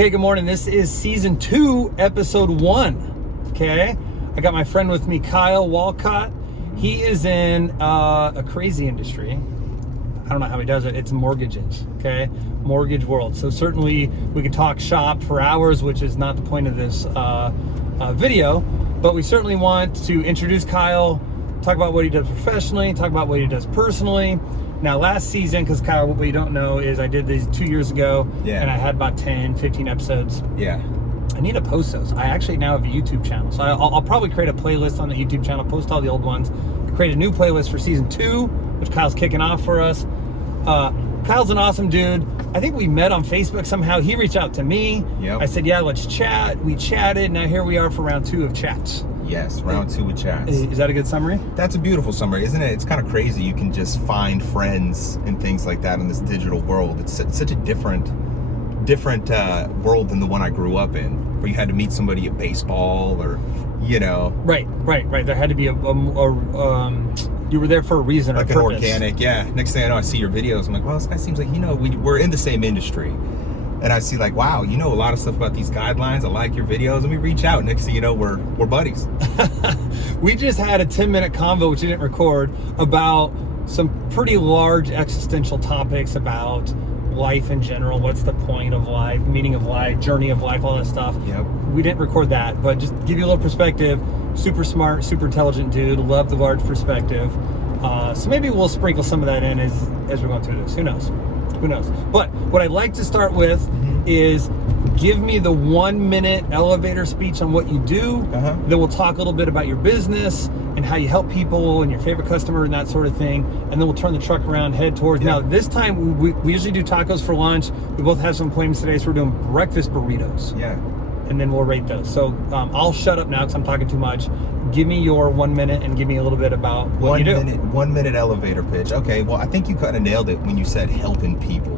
Okay, good morning. This is season 2, episode 1. Okay, I got my friend with me, Kyle Wolcott. He is in a crazy industry. I don't know how he does it. It's mortgages, okay? Mortgage world. So certainly we could talk shop for hours, which is not the point of this video, but we certainly want to introduce Kyle, talk about what he does professionally, talk about what he does personally. Now, last season, because Kyle, what we don't know is I did these 2 years ago, and I had about 10, 15 episodes. Yeah. I need to post those. I actually now have a YouTube channel, so I'll probably create a playlist on the YouTube channel, post all the old ones, create a new playlist for season 2, which Kyle's kicking off for us. Kyle's an awesome dude. I think we met on Facebook somehow. He reached out to me. Yep. I said, yeah, let's chat. We chatted. Now here we are for round 2 of chats. Yes, round 2 of chats. Is that a good summary? That's a beautiful summary, isn't it? It's kind of crazy. You can just find friends and things like that in this digital world. It's such a different world than the one I grew up in, where you had to meet somebody at baseball or, you know. Right. There had to be you were there for a reason or like purpose. An organic, yeah. Next thing I know, I see your videos. I'm like, well, this guy seems like, we're in the same industry. And I see like, wow, you know a lot of stuff about these guidelines. I like your videos. And we reach out. Next thing you know, we're buddies. We just had a 10-minute convo, which you didn't record, about some pretty large existential topics about life in general. What's the point of life, meaning of life, journey of life, all that stuff. Yep. We didn't record that, but just give you a little perspective. Super smart, super intelligent dude. Love the large perspective. So maybe we'll sprinkle some of that in as we're going through this. Who knows? But what I'd like to start with is give me the 1-minute elevator speech on what you do. Then we'll talk a little bit about your business and how you help people and your favorite customer and that sort of thing. And then we'll turn the truck around, head towards. Now, this time we usually do tacos for lunch. We both have some appointments today, so we're doing breakfast burritos. Yeah. And then we'll rate those. So I'll shut up now because I'm talking too much. Give me your 1 minute and give me a little bit about what you do. 1 minute elevator pitch. Okay, well, I think you kind of nailed it when you said helping people.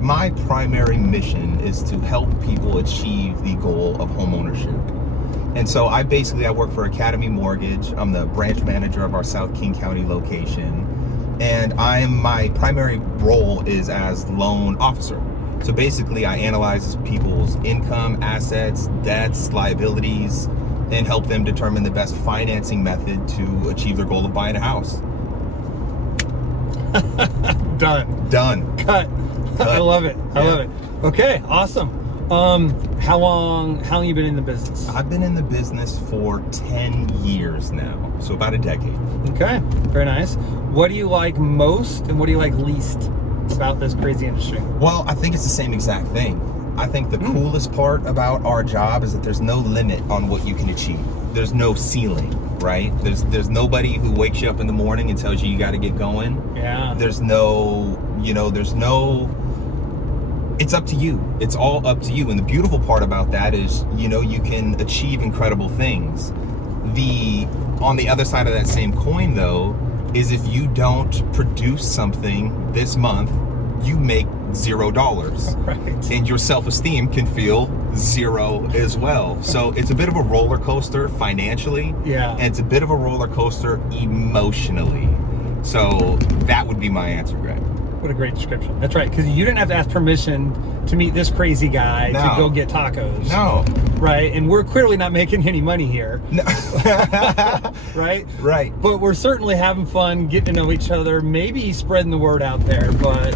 My primary mission is to help people achieve the goal of home ownership. And so I work for Academy Mortgage. I'm the branch manager of our South King County location. And my primary role is as loan officer. So basically, I analyze people's income, assets, debts, liabilities, and help them determine the best financing method to achieve their goal of buying a house. Done. Cut. I love it. I love it. Okay, awesome. How long you been in the business? I've been in the business for 10 years now, so about a decade. Okay, very nice. What do you like most and what do you like least about this crazy industry? Well, I think it's the same exact thing. I think the coolest part about our job is that there's no limit on what you can achieve. There's no ceiling, right? There's nobody who wakes you up in the morning and tells you got to get going. Yeah. It's up to you. It's all up to you. And the beautiful part about that is, you can achieve incredible things. On the other side of that same coin, though, is if you don't produce something this month, you make $0. Right. And your self-esteem can feel 0 as well. So it's a bit of a roller coaster financially. Yeah. And it's a bit of a roller coaster emotionally. So that would be my answer, Greg. What a great description. That's right, because you didn't have to ask permission to meet this crazy guy to go get tacos. No. Right? And we're clearly not making any money here. No. Right? Right. But we're certainly having fun, getting to know each other, maybe spreading the word out there. But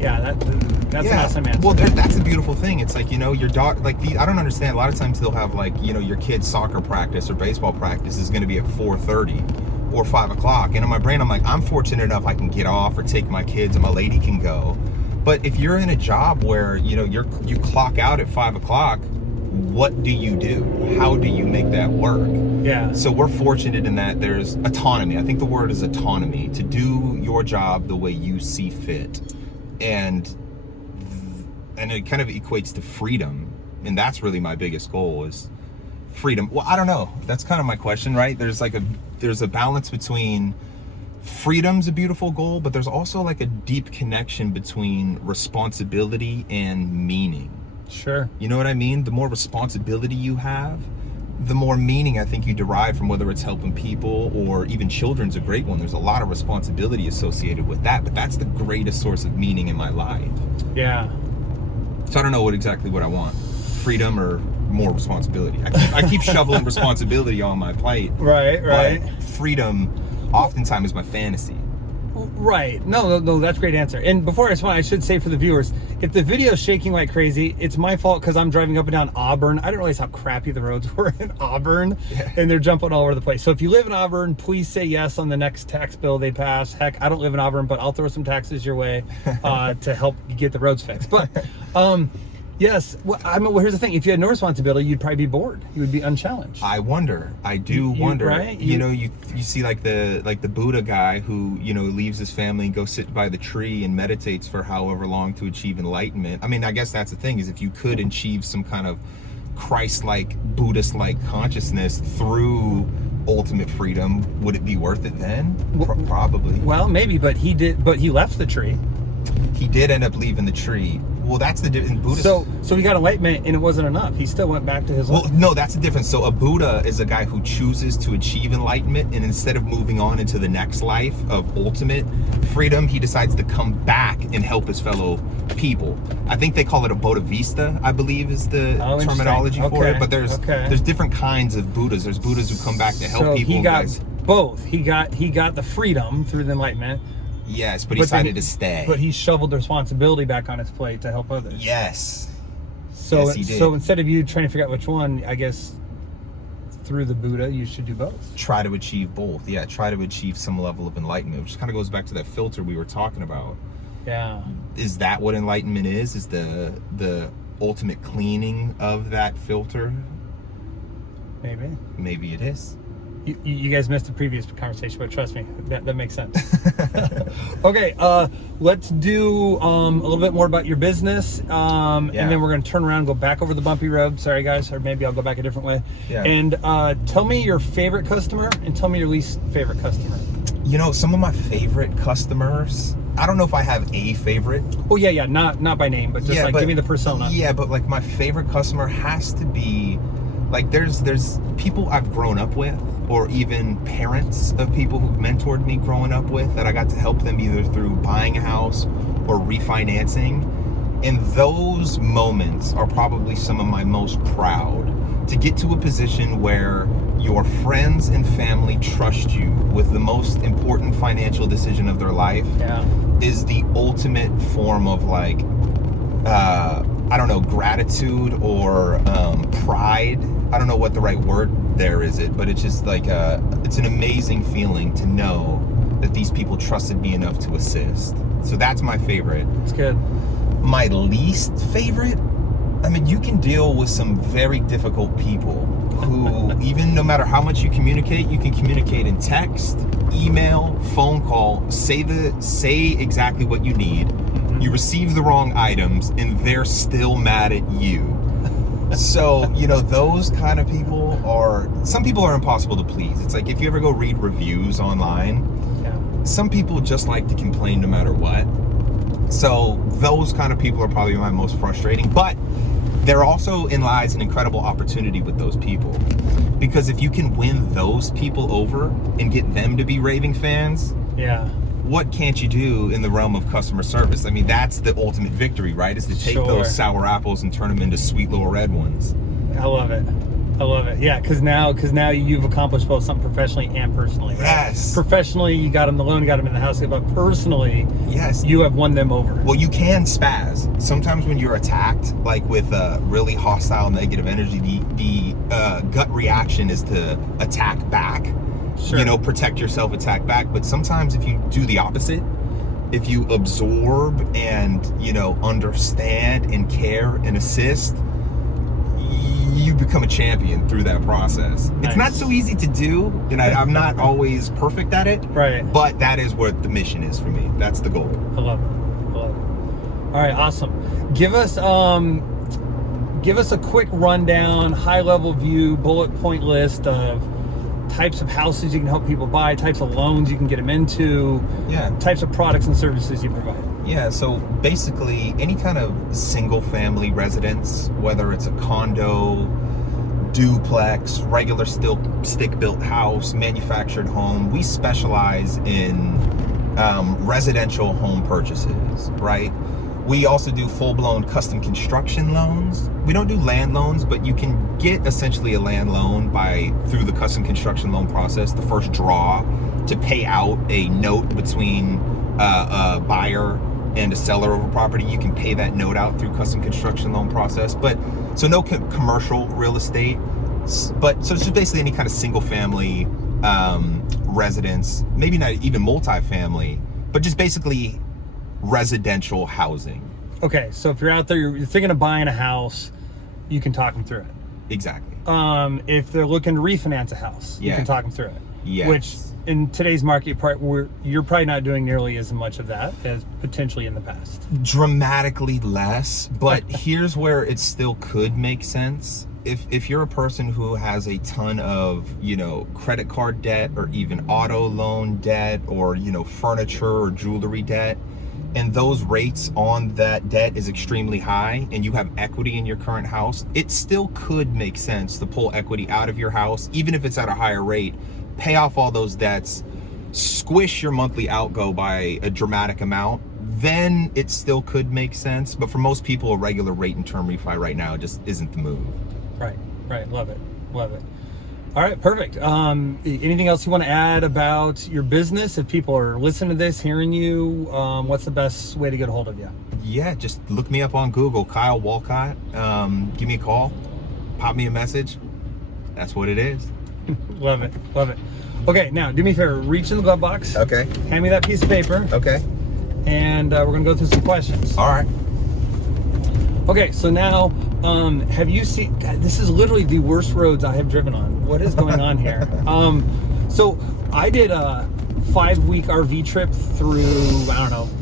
that's an awesome answer. Well, that's a beautiful thing. It's like, your daughter, I don't understand. A lot of times they'll have your kid's soccer practice or baseball practice is going to be at 4:30. or 5 o'clock. And in my brain, I'm like, I'm fortunate enough I can get off or take my kids and my lady can go. But if you're in a job where, you clock out at 5 o'clock, what do you do? How do you make that work? Yeah. So we're fortunate in that there's autonomy. I think the word is autonomy, to do your job the way you see fit. And it kind of equates to freedom. And that's really my biggest goal is freedom. Well, I don't know. That's kind of my question, right? There's a balance between freedom's a beautiful goal, but there's also like a deep connection between responsibility and meaning. Sure. You know what I mean? The more responsibility you have, the more meaning I think you derive from whether it's helping people or even children's a great one. There's a lot of responsibility associated with that, but that's the greatest source of meaning in my life. Yeah. So I don't know exactly what I want. Freedom or more responsibility. I keep shoveling responsibility on my plate. Right. But freedom oftentimes is my fantasy. Right. No, that's a great answer. And before I respond, I should say for the viewers, if the video is shaking like crazy, it's my fault because I'm driving up and down Auburn. I didn't realize how crappy the roads were in Auburn, and they're jumping all over the place. So if you live in Auburn, please say yes on the next tax bill they pass. Heck, I don't live in Auburn, but I'll throw some taxes your way to help you get the roads fixed. But yes, well, here's the thing. If you had no responsibility, you'd probably be bored. You would be unchallenged. I wonder. I do wonder. Right? You see like the Buddha guy who, leaves his family and goes sit by the tree and meditates for however long to achieve enlightenment. I mean, I guess that's the thing, is if you could achieve some kind of Christ-like, Buddhist-like consciousness through ultimate freedom, would it be worth it then? Probably. Well, maybe, but he left the tree. He did end up leaving the tree. Well, that's the difference. Buddhist. So he got enlightenment, and it wasn't enough. He still went back to his life. Well, no, that's the difference. So a Buddha is a guy who chooses to achieve enlightenment, and instead of moving on into the next life of ultimate freedom, he decides to come back and help his fellow people. I think they call it a Bodhisattva, I believe is the terminology for it. But there's different kinds of Buddhas. There's Buddhas who come back to help people. He got both. He got the freedom through the enlightenment. Yes, but he decided to stay. But he shoveled the responsibility back on his plate to help others. Yes. So, yes, he did. So instead of you trying to figure out which one, I guess through the Buddha, you should do both. Try to achieve both. Yeah, try to achieve some level of enlightenment, which kind of goes back to that filter we were talking about. Yeah. Is that what enlightenment is? Is the ultimate cleaning of that filter? Maybe. Maybe it is. You guys missed the previous conversation, but trust me, that makes sense. Okay, let's do a little bit more about your business, and then we're going to turn around and go back over the bumpy road. Sorry, guys, or maybe I'll go back a different way. Yeah. And tell me your favorite customer, and tell me your least favorite customer. Some of my favorite customers, I don't know if I have a favorite. Oh, yeah, not by name, but just give me the persona. Yeah, but like my favorite customer has to be, like there's people I've grown up with, or even parents of people who've mentored me growing up with, that I got to help them either through buying a house or refinancing. And those moments are probably some of my most proud. To get to a position where your friends and family trust you with the most important financial decision of their life is the ultimate form of gratitude or pride. I don't know what the right word there is, but it's just like it's an amazing feeling to know that these people trusted me enough to assist. So that's my favorite. It's good. My least favorite, I mean, you can deal with some very difficult people who, even no matter how much you can communicate in text, email, phone call, say exactly what you need. Mm-hmm. You receive the wrong items and they're still mad at you. So, those kind of people some people are impossible to please. It's like if you ever go read reviews online, some people just like to complain no matter what. So those kind of people are probably my most frustrating, but there also lies an incredible opportunity with those people, because if you can win those people over and get them to be raving fans, what can't you do in the realm of customer service? I mean, that's the ultimate victory, right? Is to take those sour apples and turn them into sweet little red ones. I love it. Yeah, because now you've accomplished both something professionally and personally. Right? Yes. Professionally, you got them the loan, you got them in the house, but personally, you have won them over. Well, you can spaz. Sometimes when you're attacked, like with really hostile negative energy, the gut reaction is to attack back. Sure. Protect yourself, attack back. But sometimes if you do the opposite, if you absorb and, understand and care and assist, you become a champion through that process. Nice. It's not so easy to do, and I'm not always perfect at it. Right. But that is what the mission is for me. That's the goal. I love it. All right, awesome. Give us a quick rundown, high-level view, bullet point list of types of houses you can help people buy, types of loans you can get them into, types of products and services you provide. Yeah, so basically any kind of single family residence, whether it's a condo, duplex, regular stick-built house, manufactured home, we specialize in residential home purchases, right? We also do full-blown custom construction loans. We don't do land loans, but you can get essentially a land loan through the custom construction loan process, the first draw to pay out a note between a buyer and a seller of a property. You can pay that note out through custom construction loan process. But so no commercial real estate, but so it's just basically any kind of single family residence, maybe not even multifamily, but just basically residential housing. Okay, so if you're out there, you're thinking of buying a house, you can talk them through it. Exactly. If they're looking to refinance a house, you can talk them through it. Yes. Which in today's market, you're probably not doing nearly as much of that as potentially in the past. Dramatically less, but here's where it still could make sense. If you're a person who has a ton of, credit card debt or even auto loan debt or, furniture or jewelry debt, and those rates on that debt is extremely high and you have equity in your current house, it still could make sense to pull equity out of your house, even if it's at a higher rate, pay off all those debts, squish your monthly outgo by a dramatic amount, then it still could make sense. But for most people, a regular rate and term refi right now just isn't the move. Right. Love it. All right, perfect. Anything else you want to add about your business? If people are listening to this, hearing you, what's the best way to get a hold of you? Yeah, just look me up on Google, Kyle Wolcott. Give me a call, pop me a message. That's what it is. Love it. Okay, now do me a favor, reach in the glove box. Okay. Hand me that piece of paper. Okay. And we're gonna go through some questions. All right. Okay, so now, have you seen, God, this is literally the worst roads I have driven on. What is going on here? So I did a 5-week RV trip through,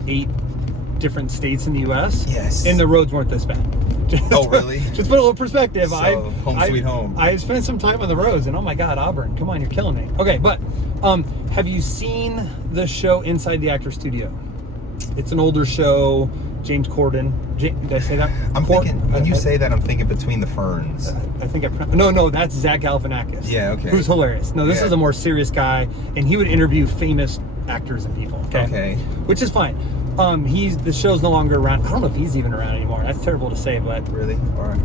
8 different states in the U.S. Yes. And the roads weren't this bad. Oh, really? Just put a little perspective. So, home sweet home. I spent some time on the roads, and oh my God, Auburn, come on, you're killing me. Okay, but have you seen the show Inside the Actor Studio? It's an older show. James Corden. Did I say that? I'm thinking, when you say that, I'm thinking Between the Ferns. I think no, that's Zach Galifianakis. Yeah, okay. Who's hilarious. No, this is a more serious guy, and he would interview famous actors and people. Okay. Which is fine. The show's no longer around. I don't know if he's even around anymore. That's terrible to say, but really, all right.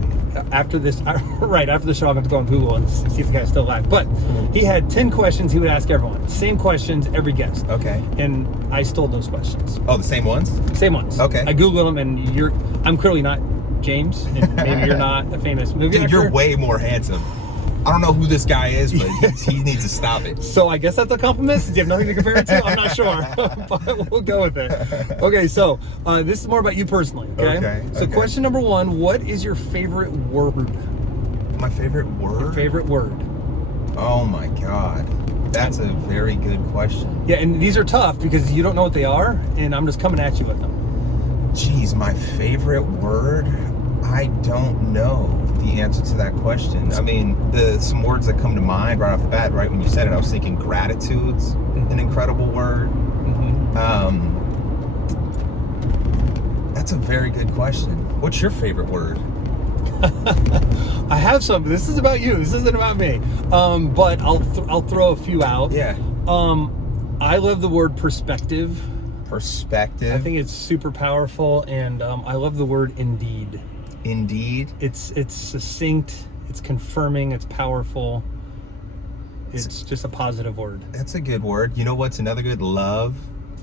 After this, after the show, I'm going to go on Google and see if the guy's still alive. But he had 10 questions he would ask everyone. Same questions, every guest. Okay. And I stole those questions. Oh, the same ones? Same ones. Okay. I Googled them, and I'm clearly not James, and maybe you're not a famous movie actor. You're way more handsome. I don't know who this guy is, but he needs to stop it. So I guess that's a compliment since you have nothing to compare it to? I'm not sure, but we'll go with it. Okay, so this is more about you personally, okay? So question number 1, what is your favorite word? My favorite word? Your favorite word. Oh my God. That's a very good question. Yeah, and these are tough because you don't know what they are, and I'm just coming at you with them. Geez, my favorite word? I don't know the answer to that question. I mean, some words that come to mind right off the bat, right when you said it, I was thinking gratitude's an incredible word. That's a very good question. What's your favorite word? I have some, but this is about you. This isn't about me. But I'll throw a few out. Yeah. I love the word perspective. Perspective. I think it's super powerful, and I love the word indeed. Indeed. It's succinct, it's confirming, it's powerful. It's just a positive word. That's a good word. You know what's another good? Love.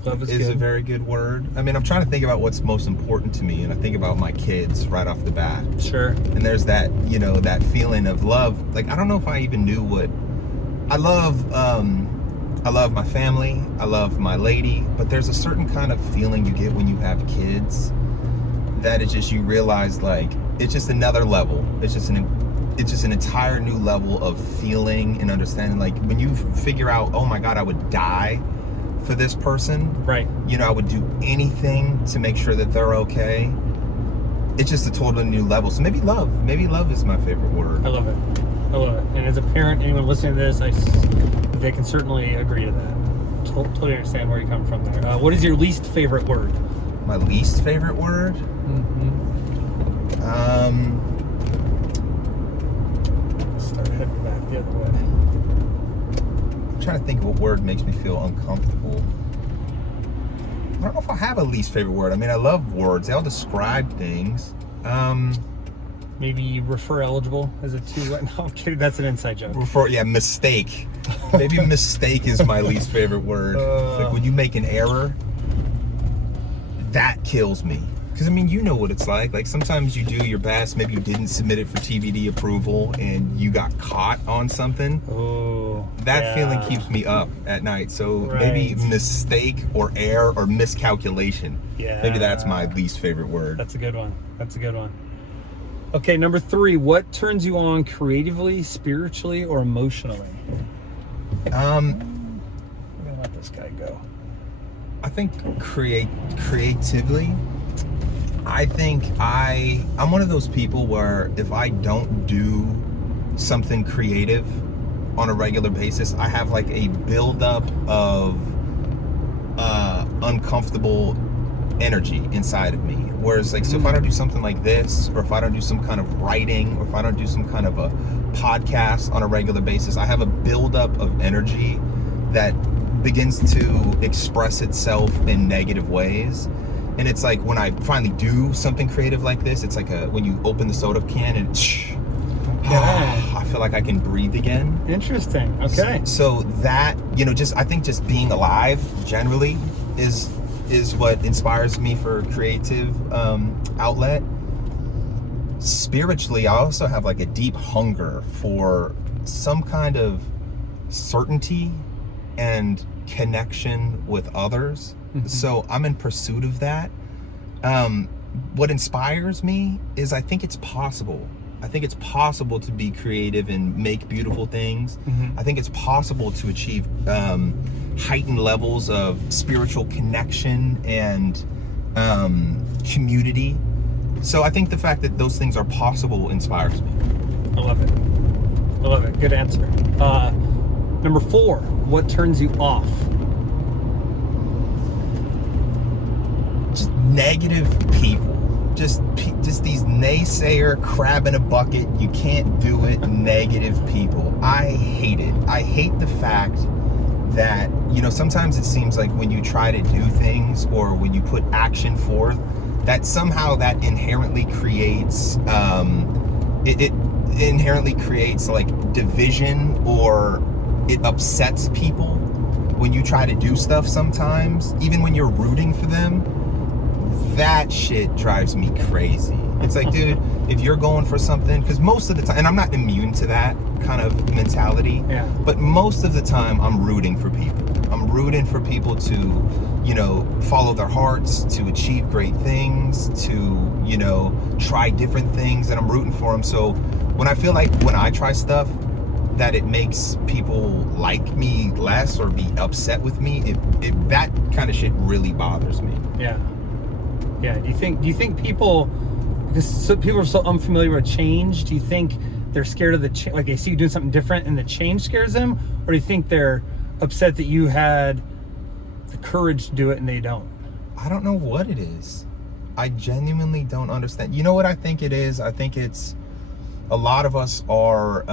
Love is a good. very good word. I mean, I'm trying to think about what's most important to me, and I think about my kids right off the bat. Sure. And there's that, that feeling of love. Like, I don't know if I even knew what I love. I love my family. I love my lady. But there's a certain kind of feeling you get when you have kids that it's just, you realize, like, it's just another level. It's just an entire new level of feeling and understanding. Like, when you figure out, oh my God, I would die for this person. Right. I would do anything to make sure that they're okay. It's just a totally new level. So maybe love is my favorite word. I love it. And as a parent, anyone listening to this, they can certainly agree to that. Totally understand where you're coming from there. What is your least favorite word? My least favorite word? Start heading back the other way. I'm trying to think of a word that makes me feel uncomfortable. don't know if I have a least favorite word. I mean, I love words. They all describe things. Maybe refer eligible as a two. No, I'm kidding. That's an inside joke. Mistake. Maybe mistake is my least favorite word. Like when you make an error, that kills me. Because, I mean, you know what it's like. Like, sometimes you do your best. Maybe you didn't submit it for TBD approval and you got caught on something. Oh, that feeling keeps me up at night. So maybe mistake or error or miscalculation. Yeah. Maybe that's my least favorite word. That's a good one. That's a good one. Okay, number 3. What turns you on creatively, spiritually, or emotionally? I'm gonna let this guy go. I think creatively. I think I'm one of those people where if I don't do something creative on a regular basis, I have like a buildup of uncomfortable energy inside of me. Whereas like, so if I don't do something like this, or if I don't do some kind of writing, or if I don't do some kind of a podcast on a regular basis, I have a buildup of energy that begins to express itself in negative ways. And it's like when I finally do something creative like this, it's like when you open the soda can and I feel like I can breathe again. Interesting. Okay. So that, I think just being alive generally is what inspires me for creative outlet. Spiritually, I also have like a deep hunger for some kind of certainty and connection with others. So I'm in pursuit of that. What inspires me is I think it's possible. I think it's possible to be creative and make beautiful things. I think it's possible to achieve heightened levels of spiritual connection and community. So I think the fact that those things are possible inspires me. I love it. I love it. Good answer. Number 4, what turns you off? Just negative people. Just these naysayer, crab in a bucket, you can't do it, negative people. I hate it. I hate the fact that, sometimes it seems like when you try to do things or when you put action forth, that somehow that inherently creates, it inherently creates like division, or it upsets people when you try to do stuff sometimes, even when you're rooting for them. That shit drives me crazy. It's like, dude, if you're going for something, because most of the time, and I'm not immune to that kind of mentality, but most of the time I'm rooting for people. I'm rooting for people to, follow their hearts, to achieve great things, to, try different things, and I'm rooting for them. So when I feel like when I try stuff that it makes people like me less or be upset with me, that kind of shit really bothers me. Yeah. Do you think people, because people are so unfamiliar with change, do you think they're scared of the like they see you doing something different and the change scares them, or do you think they're upset that you had the courage to do it and they don't? I don't know what it is. I genuinely don't understand. You know what I think it is? I think it's a lot of us are.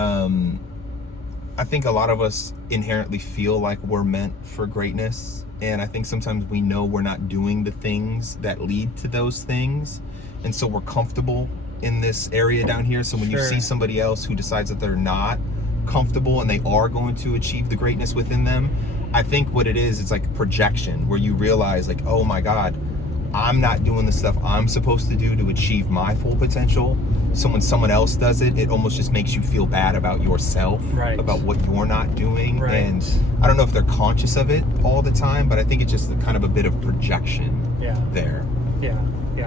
I think a lot of us inherently feel like we're meant for greatness. And I think sometimes we know we're not doing the things that lead to those things. And so we're comfortable in this area down here. So when you see somebody else who decides that they're not comfortable and they are going to achieve the greatness within them, I think what it is, it's like projection, where you realize like, oh my God, I'm not doing the stuff I'm supposed to do to achieve my full potential. So when someone else does it, it almost just makes you feel bad about yourself, about what you're not doing. And I don't know if they're conscious of it all the time, but I think it's just kind of a bit of projection there. Yeah,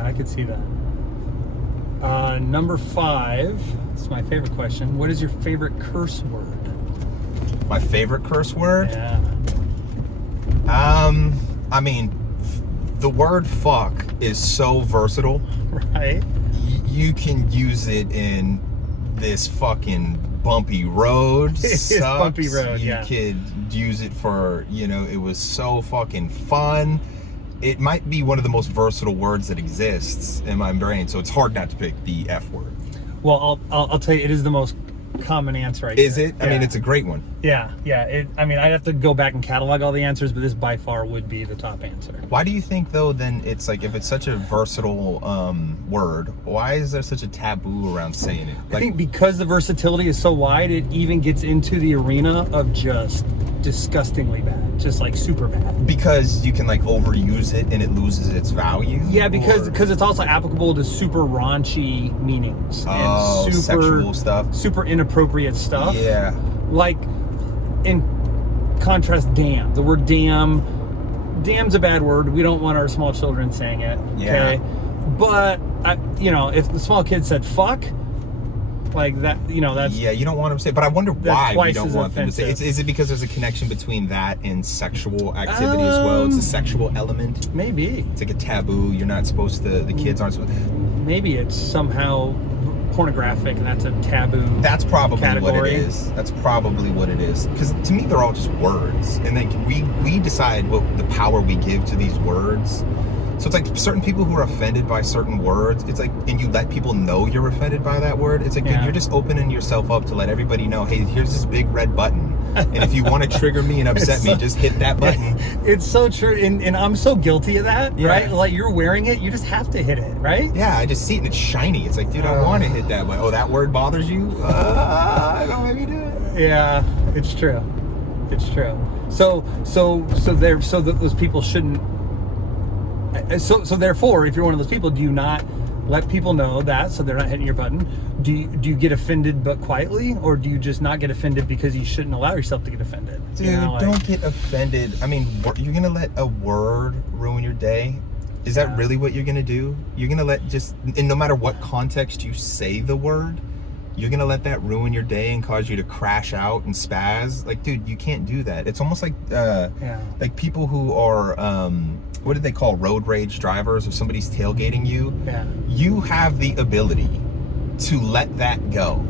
I could see that. Number 5, this is my favorite question. What is your favorite curse word? My favorite curse word? Yeah. I mean, the word fuck is so versatile. Right. You can use it in this fucking bumpy road. It's bumpy road, You could use it for, it was so fucking fun. It might be one of the most versatile words that exists in my brain, so it's hard not to pick the F word. Well, I'll tell you, it is the most common answer. Is it? Yeah. I mean, it's a great one. Yeah. I mean, I'd have to go back and catalog all the answers, but this by far would be the top answer. Why do you think, though, then it's like, if it's such a versatile word, why is there such a taboo around saying it? I think because the versatility is so wide, it even gets into the arena of just disgustingly bad, just like super bad. Because you can like overuse it and it loses its value? Yeah, because it's also applicable to super raunchy meanings and super sexual stuff, super inappropriate stuff. Yeah, like in contrast, damn. The word damn's a bad word. We don't want our small children saying it. Yeah. Okay, but if the small kid said fuck, like that, that's you don't want them to say. But I wonder why we don't want them to say. offensive. Is it because there's a connection between that and sexual activity as well? It's a sexual element. Maybe it's like a taboo. You're not supposed to. The kids aren't supposed. Maybe it's somehow pornographic, and that's a taboo. That's probably category. what it is. That's probably what it is. Because to me, they're all just words, and then we decide what the power we give to these words. So it's like certain people who are offended by certain words, it's like, and you let people know you're offended by that word. It's like, dude, you're just opening yourself up to let everybody know, hey, here's this big red button. And if you want to trigger me and upset me, just hit that button. It's so true. And I'm so guilty of that, right? Like, you're wearing it, you just have to hit it, right? Yeah, I just see it and it's shiny. It's like, dude, I want to hit that button. Oh, that word bothers you? Don't make me do it. Yeah, it's true. It's true. So those people shouldn't. So therefore, if you're one of those people, do you not let people know that so they're not hitting your button? Do you get offended but quietly, or do you just not get offended because you shouldn't allow yourself to get offended? Dude, don't get offended. I mean, you're gonna let a word ruin your day? Is that really what you're gonna do? You're gonna let and no matter what context you say the word, you're gonna let that ruin your day and cause you to crash out and spaz? Like, dude, you can't do that. It's almost like like people who are what do they call road rage drivers? If somebody's tailgating you, you have the ability to let that go.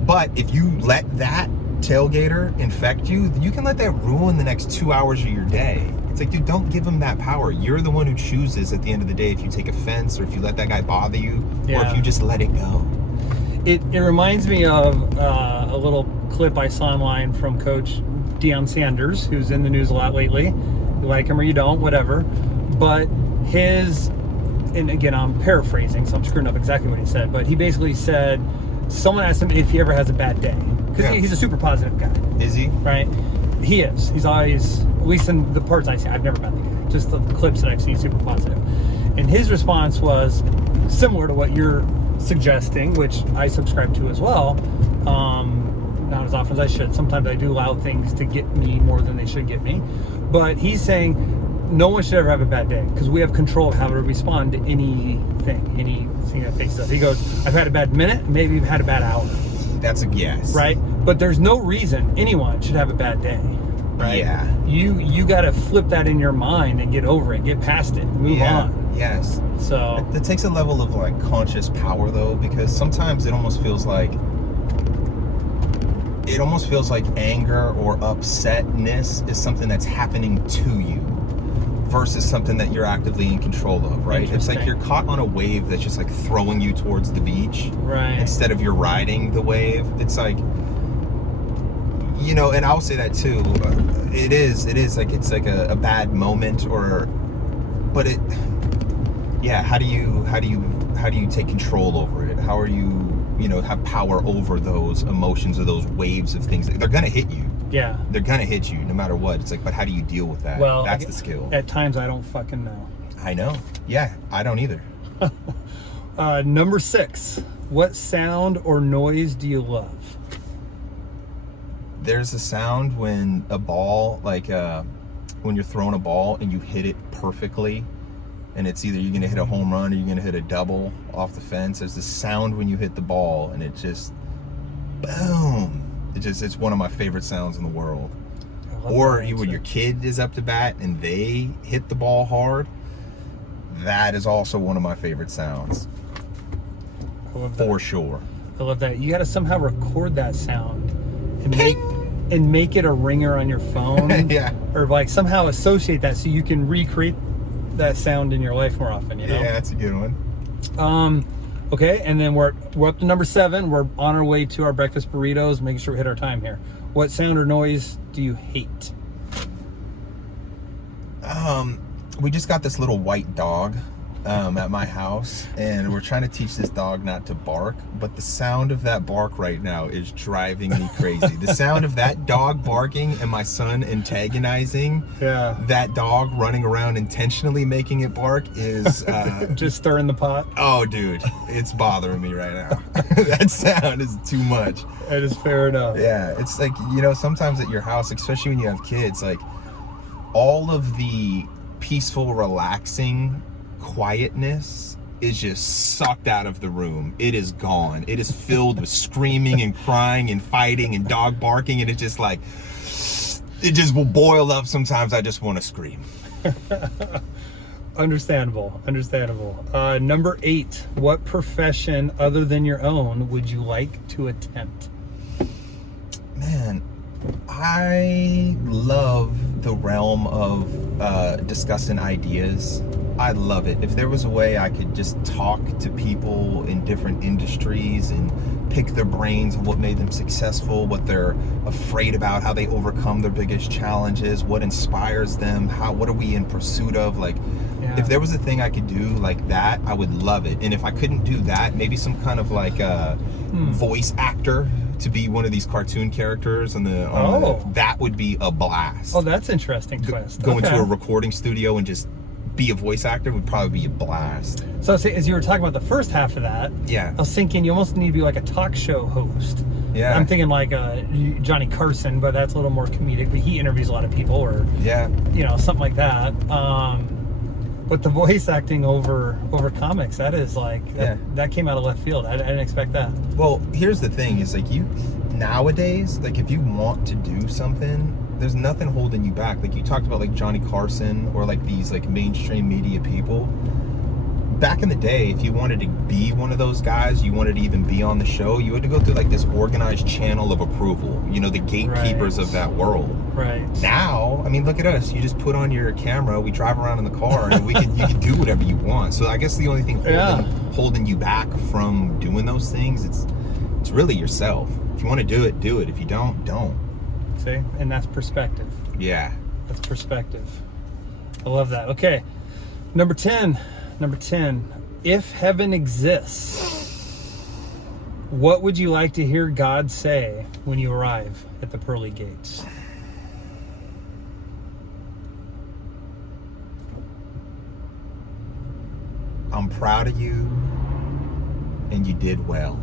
But if you let that tailgater infect you, you can let that ruin the next 2 hours of your day. It's like, dude, don't give them that power. You're the one who chooses at the end of the day if you take offense or if you let that guy bother you or if you just let it go. It reminds me of a little clip I saw online from Coach Deion Sanders, who's in the news a lot lately. You like him or you don't, whatever. But and again, I'm paraphrasing, so I'm screwing up exactly what he said, but he basically said, someone asked him if he ever has a bad day. Because he's a super positive guy. Is he? Right? He is. He's always, at least in the parts I see, I've never met the guy, just the clips that I've seen, super positive. And his response was similar to what you're suggesting, which I subscribe to as well. Not as often as I should. Sometimes I do allow things to get me more than they should get me. But he's saying no one should ever have a bad day because we have control of how to respond to anything that faces us. He goes, I've had a bad minute, maybe you've had a bad hour. That's a yes. Right? But there's no reason anyone should have a bad day. Right? Yeah. You got to flip that in your mind and get over it, get past it, move on. Yes. So that takes a level of like conscious power though, because sometimes it almost feels like anger or upsetness is something that's happening to you versus something that you're actively in control of, right? It's like you're caught on a wave that's just like throwing you towards the beach, right? Instead of you're riding the wave. It's like, and I'll say that too. It is like, it's like a bad moment but how do you take control over it? How are you, have power over those emotions or those waves of things? They're going to hit you. Yeah. They're going to hit you no matter what. It's like, but how do you deal with that? Well, that's the skill. At times I don't fucking know. I know. Yeah, I don't either. Number 6. What sound or noise do you love? There's a sound when a ball, like when you're throwing a ball and you hit it perfectly, and it's either you're going to hit a home run or you're going to hit a double off the fence. There's the sound when you hit the ball and it just, boom. It's one of my favorite sounds in the world. Or when your kid is up to bat and they hit the ball hard, that is also one of my favorite sounds. I love that. For sure. I love that. You got to somehow record that sound and make it a ringer on your phone. Yeah. Or like somehow associate that so you can recreate that sound in your life more often, Yeah, that's a good one. Okay, and then we're up to number 7. We're on our way to our breakfast burritos, making sure we hit our time here. What sound or noise do you hate? We just got this little white dog at my house, and we're trying to teach this dog not to bark, but the sound of that bark right now is driving me crazy. The sound of that dog barking and my son antagonizing that dog running around intentionally making it bark is just stirring the pot. Oh dude, it's bothering me right now. That sound is too much. That is fair enough. Yeah, it's like, you know, sometimes at your house, especially when you have kids, like all of the peaceful, relaxing quietness is just sucked out of the room. It is gone. It is filled with screaming and crying and fighting and dog barking, and it's just like, it just will boil up. Sometimes I just want to scream. Understandable. Number 8, what profession other than your own would you like to attempt? Man, I love the realm of discussing ideas. I love it. If there was a way I could just talk to people in different industries and pick their brains on what made them successful, what they're afraid about, how they overcome their biggest challenges, what inspires them, what are we in pursuit of, like, if there was a thing I could do like that, I would love it. And if I couldn't do that, maybe some kind of like voice actor to be one of these cartoon characters that would be a blast. Oh, that's interesting twist. Go into a recording studio and just be a voice actor would probably be a blast. So as you were talking about the first half of that, I was thinking you almost need to be like a talk show host. Yeah. I'm thinking like Johnny Carson, but that's a little more comedic. But he interviews a lot of people, or you know, something like that. But the voice acting over comics, that is like that came out of left field. I didn't expect that. Well, here's the thing: is like nowadays, like if you want to do something, there's nothing holding you back. Like you talked about like Johnny Carson or like these like mainstream media people. Back in the day, if you wanted to be one of those guys, you wanted to even be on the show, you had to go through like this organized channel of approval, you know, the gatekeepers of that world. Right. Now, I mean, look at us. You just put on your camera, we drive around in the car, and you can do whatever you want. So I guess the only thing holding you back from doing those things, it's really yourself. If you want to do it, do it. If you don't. See? And that's perspective. Yeah. That's perspective. I love that. Okay. Number 10. If heaven exists, what would you like to hear God say when you arrive at the pearly gates? I'm proud of you, and you did well.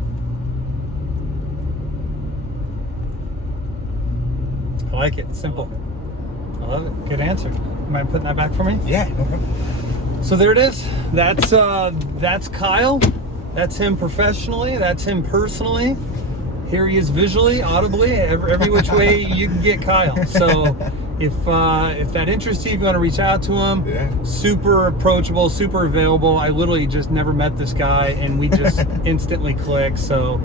I like it. Simple. I love it. Good answer. Mind putting that back for me? Yeah. So there it is. That's Kyle. That's him professionally. That's him personally. Here he is visually, audibly, every which way you can get Kyle. So if that interests you, if you want to reach out to him, super approachable, super available. I literally just never met this guy, and we just instantly clicked. So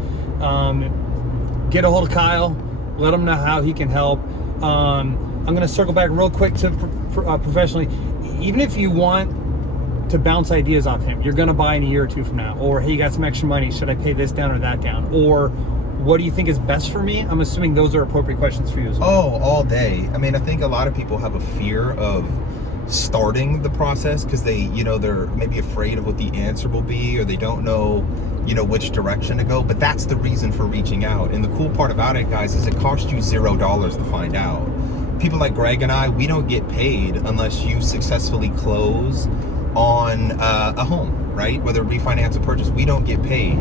get a hold of Kyle. Let him know how he can help. I'm going to circle back real quick to professionally. Even if you want to bounce ideas off him, you're going to buy in a year or two from now, or hey, you got some extra money, should I pay this down or that down, or what do you think is best for me? I'm assuming those are appropriate questions for you as well. Oh, all day. I mean, I think a lot of people have a fear of starting the process because they, you know, they're maybe afraid of what the answer will be, or they don't know, you know, which direction to go. But that's the reason for reaching out. And the cool part about it, guys, is it costs you $0 to find out. People like Greg and I, we don't get paid unless you successfully close on a home, right? Whether refinance or purchase, we don't get paid.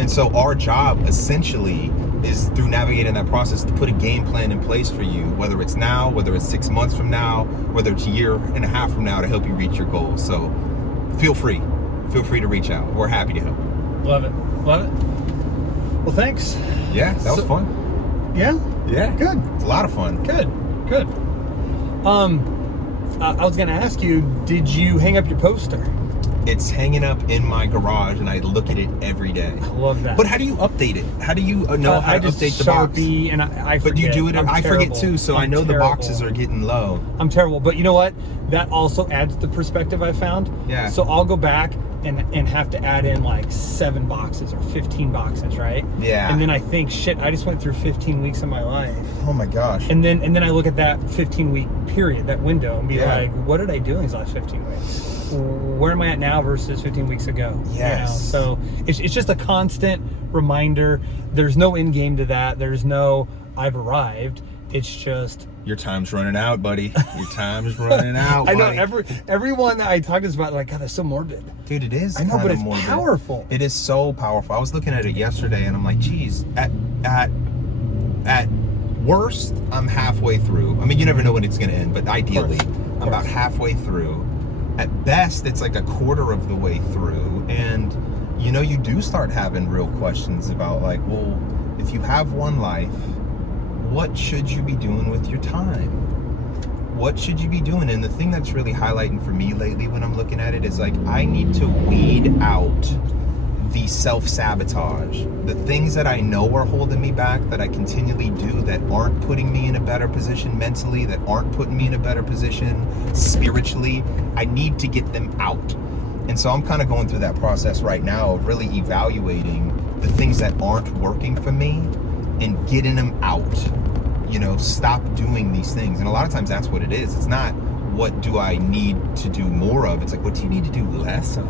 And so our job essentially is through navigating that process to put a game plan in place for you, whether it's now, whether it's 6 months from now, whether it's a year and a half from now, to help you reach your goals. So feel free to reach out. We're happy to help. Love it. Well, thanks. Yeah, that was fun. Yeah? Yeah. Good. It's a lot of fun. Good. I was going to ask you, did you hang up your poster? It's hanging up in my garage, and I look at it every day. I love that. But how do you update it? How do you know how to update the box? And I forget. But you do it. I forget too, so I know the boxes are getting low. I'm terrible. But you know what? That also adds the perspective I found. Yeah. So I'll go back, and have to add in like 7 boxes or 15 boxes, right? Yeah. And then I think, shit, I just went through 15 weeks of my life. Oh my gosh. And then I look at that 15-week period, that window, and be Yeah. like, what did I do in these last 15 weeks? Where am I at now versus 15 weeks ago? Yes. So it's just a constant reminder. There's no end game to that. There's no I've arrived. It's just your time's running out, buddy. Your time's running out, I know buddy. everyone that I talk to is about like, God, that's so morbid. Dude, it is. I know, but it's morbid. powerful. It is so powerful. I was looking at it yesterday, and I'm like, geez, at worst, I'm halfway through. I mean, you never know when it's going to end, but ideally, I'm about halfway through. At best, it's like a quarter of the way through, and you do start having real questions about like, well, if you have one life, what should you be doing with your time? What should you be doing? And the thing that's really highlighting for me lately when I'm looking at it is like, I need to weed out the self-sabotage, the things that I know are holding me back, that I continually do, that aren't putting me in a better position mentally, that aren't putting me in a better position spiritually. I need to get them out. And so I'm kind of going through that process right now of really evaluating the things that aren't working for me and getting them out. Stop doing these things. And a lot of times that's what it is. It's not what do I need to do more of. It's like, what do you need to do less of?